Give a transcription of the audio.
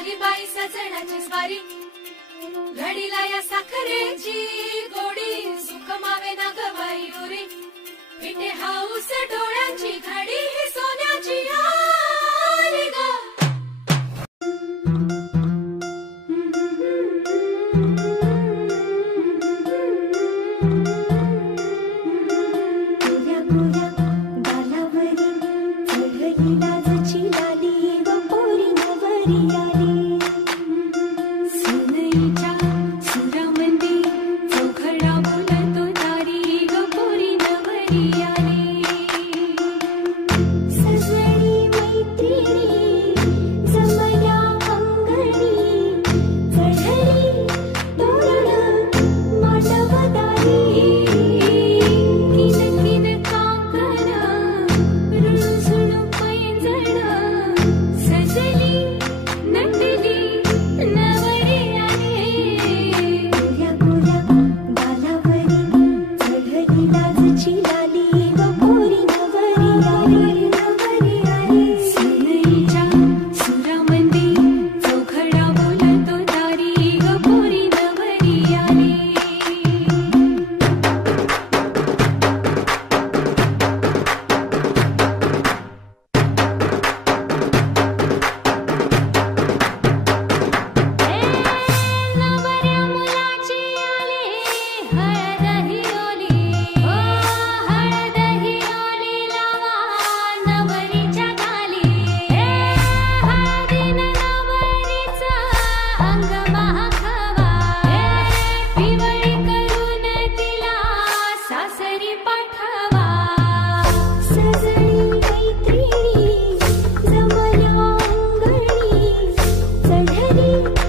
आली बाई सजनाची स्वारी, घडीला या साखरेची गोडी, सुख मावे ना गवाई उरी, पिठे हाऊस डोळ्याची घडी ही सोन्याची आली ग। मैत्रिणी जमल्या अंगणी, चढली